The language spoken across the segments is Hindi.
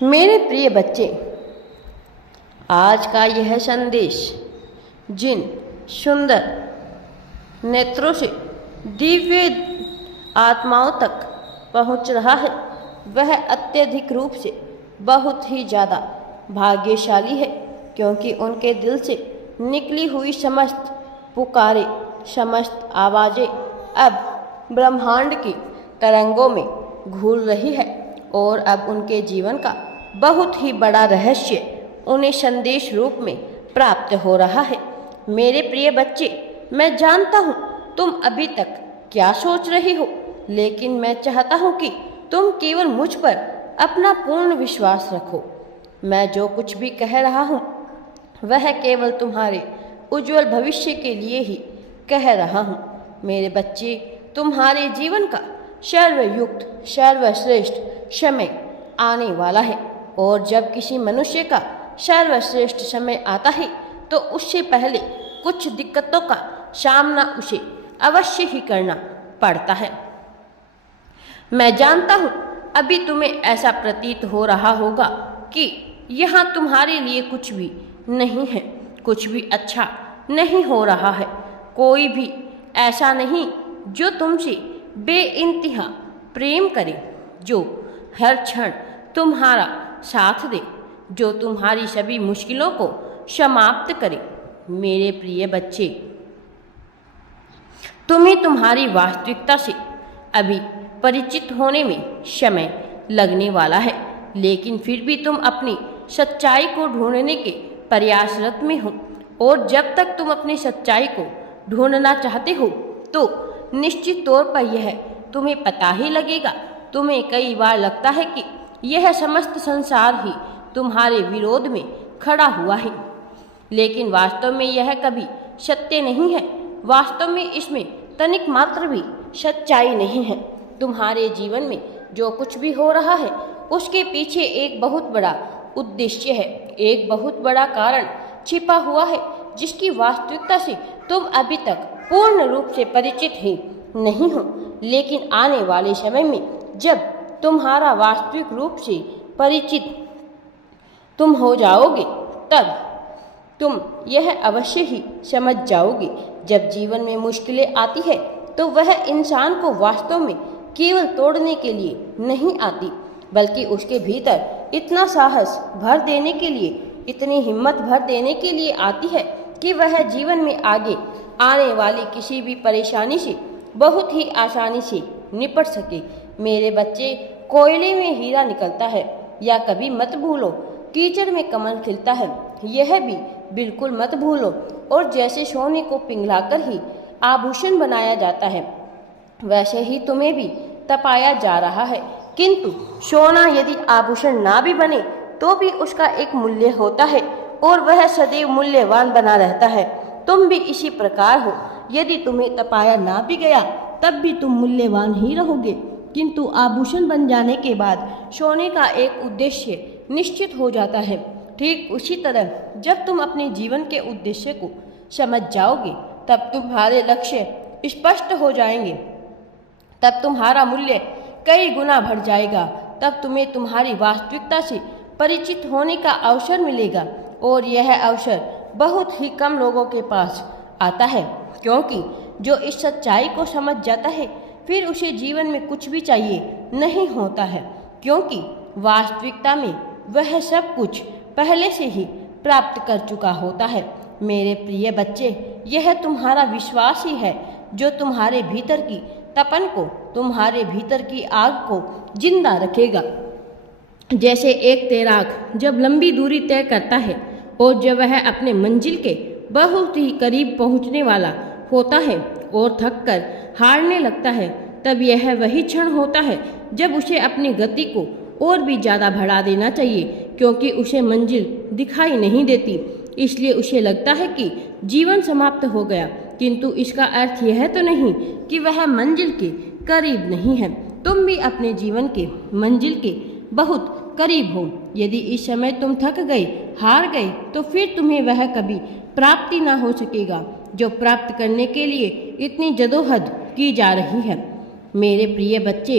मेरे प्रिय बच्चे, आज का यह संदेश जिन सुंदर नेत्रों से दिव्य आत्माओं तक पहुंच रहा है वह अत्यधिक रूप से बहुत ही ज़्यादा भाग्यशाली है, क्योंकि उनके दिल से निकली हुई समस्त पुकारें, समस्त आवाज़ें अब ब्रह्मांड की तरंगों में घूल रही है और अब उनके जीवन का बहुत ही बड़ा रहस्य उन्हें संदेश रूप में प्राप्त हो रहा है। मेरे प्रिय बच्चे, मैं जानता हूँ तुम अभी तक क्या सोच रही हो, लेकिन मैं चाहता हूँ कि तुम केवल मुझ पर अपना पूर्ण विश्वास रखो। मैं जो कुछ भी कह रहा हूँ वह केवल तुम्हारे उज्जवल भविष्य के लिए ही कह रहा हूँ। मेरे बच्चे, तुम्हारे जीवन का सर्वयुक्त सर्वश्रेष्ठ समय आने वाला है, और जब किसी मनुष्य का सर्वश्रेष्ठ समय आता है तो उससे पहले कुछ दिक्कतों का सामना उसे अवश्य ही करना पड़ता है। मैं जानता हूँ अभी तुम्हें ऐसा प्रतीत हो रहा होगा कि यहाँ तुम्हारे लिए कुछ भी नहीं है, कुछ भी अच्छा नहीं हो रहा है। कोई भी ऐसा नहीं जो तुमसे बेइंतहा प्रेम करे, जो हर क्षण तुम्हारा साथ दे, जो तुम्हारी सभी मुश्किलों को समाप्त करे। मेरे प्रिय बच्चे, तुम्हें तुम्हारी वास्तविकता से अभी परिचित होने में समय लगने वाला है, लेकिन फिर भी तुम अपनी सच्चाई को ढूंढने के प्रयासरत में हो, और जब तक तुम अपनी सच्चाई को ढूंढना चाहते हो तो निश्चित तौर पर यह तुम्हें पता ही लगेगा। तुम्हें कई बार लगता है कि यह समस्त संसार ही तुम्हारे विरोध में खड़ा हुआ है, लेकिन वास्तव में यह कभी सत्य नहीं है। वास्तव में इसमें तनिक मात्र भी सच्चाई नहीं है। तुम्हारे जीवन में जो कुछ भी हो रहा है उसके पीछे एक बहुत बड़ा उद्देश्य है, एक बहुत बड़ा कारण छिपा हुआ है, जिसकी वास्तविकता से तुम अभी तक पूर्ण रूप से परिचित ही नहीं हो। लेकिन आने वाले समय में जब तुम्हारा वास्तविक रूप से परिचित तुम हो जाओगे, तब तुम यह अवश्य ही समझ जाओगे, जब जीवन में मुश्किलें आती है तो वह इंसान को वास्तव में केवल तोड़ने के लिए नहीं आती, बल्कि उसके भीतर इतना साहस भर देने के लिए, इतनी हिम्मत भर देने के लिए आती है कि वह जीवन में आगे आने वाली किसी भी परेशानी से बहुत ही आसानी से निपट सके। मेरे बच्चे, कोयले में हीरा निकलता है, या कभी मत भूलो कीचड़ में कमल खिलता है, यह भी बिल्कुल मत भूलो। और जैसे सोने को पिघलाकर ही आभूषण बनाया जाता है, वैसे ही तुम्हें भी तपाया जा रहा है। किंतु सोना यदि आभूषण ना भी बने तो भी उसका एक मूल्य होता है, और वह सदैव मूल्यवान बना रहता है। तुम भी इसी प्रकार हो, यदि तुम्हें तपाया ना भी गया तब भी तुम मूल्यवान ही रहोगे, किंतु आभूषण बन जाने के बाद सोने का एक उद्देश्य निश्चित हो जाता है। ठीक उसी तरह जब तुम अपने जीवन के उद्देश्य को समझ जाओगे तब तुम्हारे लक्ष्य स्पष्ट हो जाएंगे, तब तुम्हारा मूल्य कई गुना बढ़ जाएगा, तब तुम्हें तुम्हारी वास्तविकता से परिचित होने का अवसर मिलेगा। और यह अवसर बहुत ही कम लोगों के पास आता है, क्योंकि जो इस सच्चाई को समझ जाता है फिर उसे जीवन में कुछ भी चाहिए नहीं होता है, क्योंकि वास्तविकता में वह सब कुछ पहले से ही प्राप्त कर चुका होता है। मेरे प्रिय बच्चे, यह तुम्हारा विश्वास ही है जो तुम्हारे भीतर की तपन को, तुम्हारे भीतर की आग को जिंदा रखेगा। जैसे एक तैराक जब लंबी दूरी तय करता है और जब वह अपने मंजिल के बहुत ही करीब पहुंचने वाला होता है और थककर हारने लगता है, तब यह वही क्षण होता है जब उसे अपनी गति को और भी ज़्यादा बढ़ा देना चाहिए, क्योंकि उसे मंजिल दिखाई नहीं देती। इसलिए उसे लगता है कि जीवन समाप्त हो गया, किंतु इसका अर्थ यह तो नहीं कि वह मंजिल के करीब नहीं है। तुम भी अपने जीवन के मंजिल के बहुत करीब हो। यदि इस समय तुम थक गए, हार गए, तो फिर तुम्हें वह कभी प्राप्ति ना हो सकेगा जो प्राप्त करने के लिए इतनी जदोजहद की जा रही है। मेरे प्रिय बच्चे,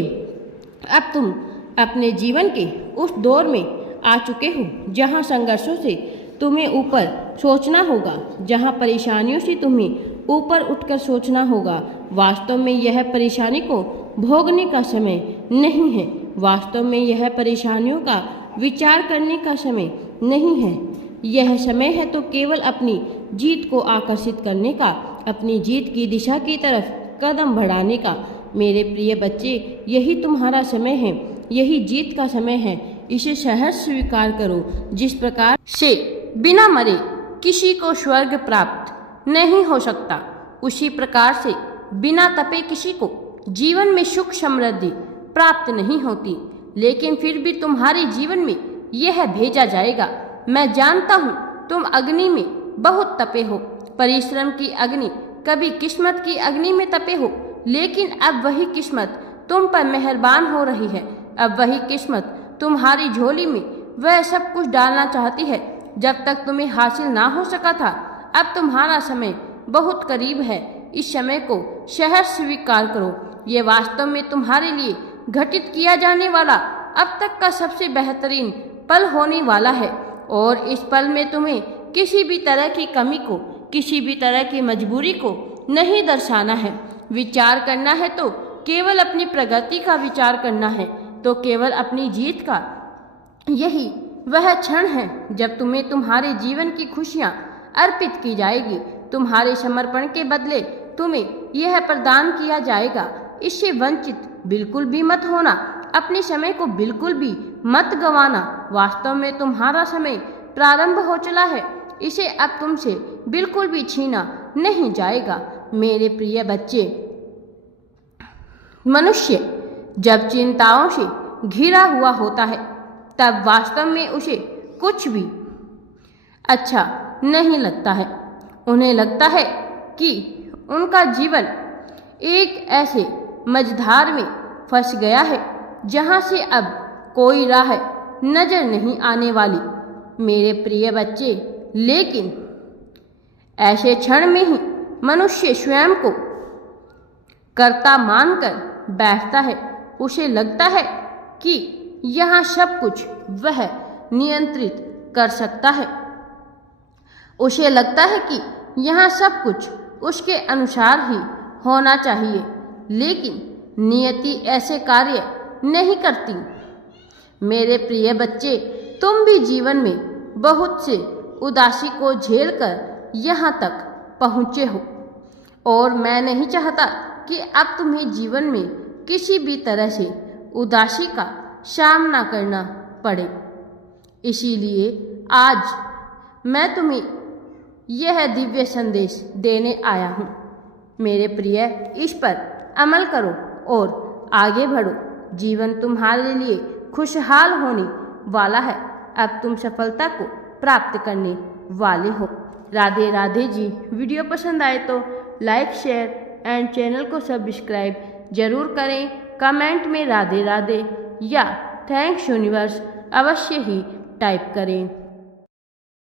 अब तुम अपने जीवन के उस दौर में आ चुके हो, जहाँ संघर्षों से तुम्हें ऊपर सोचना होगा, जहाँ परेशानियों से तुम्हें ऊपर उठकर सोचना होगा। वास्तव में यह परेशानी को भोगने का समय नहीं है, वास्तव में यह परेशानियों का विचार करने का समय नहीं है। यह समय है तो केवल अपनी जीत को आकर्षित करने का, अपनी जीत की दिशा की तरफ कदम बढ़ाने का। मेरे प्रिय बच्चे, यही तुम्हारा समय है, यही जीत का समय है। इसे सहर्ष स्वीकार करो। जिस प्रकार से बिना मरे किसी को स्वर्ग प्राप्त नहीं हो सकता, उसी प्रकार से बिना तपे किसी को जीवन में सुख समृद्धि प्राप्त नहीं होती। लेकिन फिर भी तुम्हारे जीवन में यह भेजा जाएगा। मैं जानता हूँ तुम अग्नि में बहुत तपे हो, परिश्रम की अग्नि, कभी किस्मत की अग्नि में तपे हो, लेकिन अब वही किस्मत तुम पर मेहरबान हो रही है। अब वही किस्मत तुम्हारी झोली में वह सब कुछ डालना चाहती है जब तक तुम्हें हासिल ना हो सका था। अब तुम्हारा समय बहुत करीब है। इस समय को सहर्ष स्वीकार करो। ये वास्तव में तुम्हारे लिए घटित किया जाने वाला अब तक का सबसे बेहतरीन पल होने वाला है। और इस पल में तुम्हें किसी भी तरह की कमी को, किसी भी तरह की मजबूरी को नहीं दर्शाना है। विचार करना है तो केवल अपनी प्रगति का विचार करना है, तो केवल अपनी जीत का। यही वह क्षण है जब तुम्हें तुम्हारे जीवन की खुशियाँ अर्पित की जाएगी। तुम्हारे समर्पण के बदले तुम्हें यह प्रदान किया जाएगा। इससे वंचित बिल्कुल भी मत होना। अपने समय को बिल्कुल भी मत गंवाना। वास्तव में तुम्हारा समय प्रारंभ हो चला है। इसे अब तुमसे बिल्कुल भी छीना नहीं जाएगा। मेरे प्रिय बच्चे, मनुष्य जब चिंताओं से घिरा हुआ होता है तब वास्तव में उसे कुछ भी अच्छा नहीं लगता है। उन्हें लगता है कि उनका जीवन एक ऐसे मझधार में फंस गया है जहाँ से अब कोई राह नजर नहीं आने वाली। मेरे प्रिय बच्चे, लेकिन ऐसे क्षण में ही मनुष्य स्वयं को कर्ता मानकर बैठता है। उसे लगता है कि यहाँ सब कुछ वह नियंत्रित कर सकता है। उसे लगता है कि यहाँ सब कुछ उसके अनुसार ही होना चाहिए, लेकिन नियति ऐसे कार्य नहीं करती। मेरे प्रिय बच्चे, तुम भी जीवन में बहुत से उदासी को झेलकर यहाँ तक पहुँचे हो, और मैं नहीं चाहता कि अब तुम्हें जीवन में किसी भी तरह से उदासी का सामना करना पड़े। इसीलिए आज मैं तुम्हें यह दिव्य संदेश देने आया हूँ। मेरे प्रिय, इस पर अमल करो और आगे बढ़ो। जीवन तुम्हारे लिए खुशहाल होने वाला है। अब तुम सफलता को प्राप्त करने वाले हो। राधे राधे जी। वीडियो पसंद आए तो लाइक, शेयर एंड चैनल को सब्सक्राइब जरूर करें। कमेंट में राधे राधे या थैंक्स यूनिवर्स अवश्य ही टाइप करें।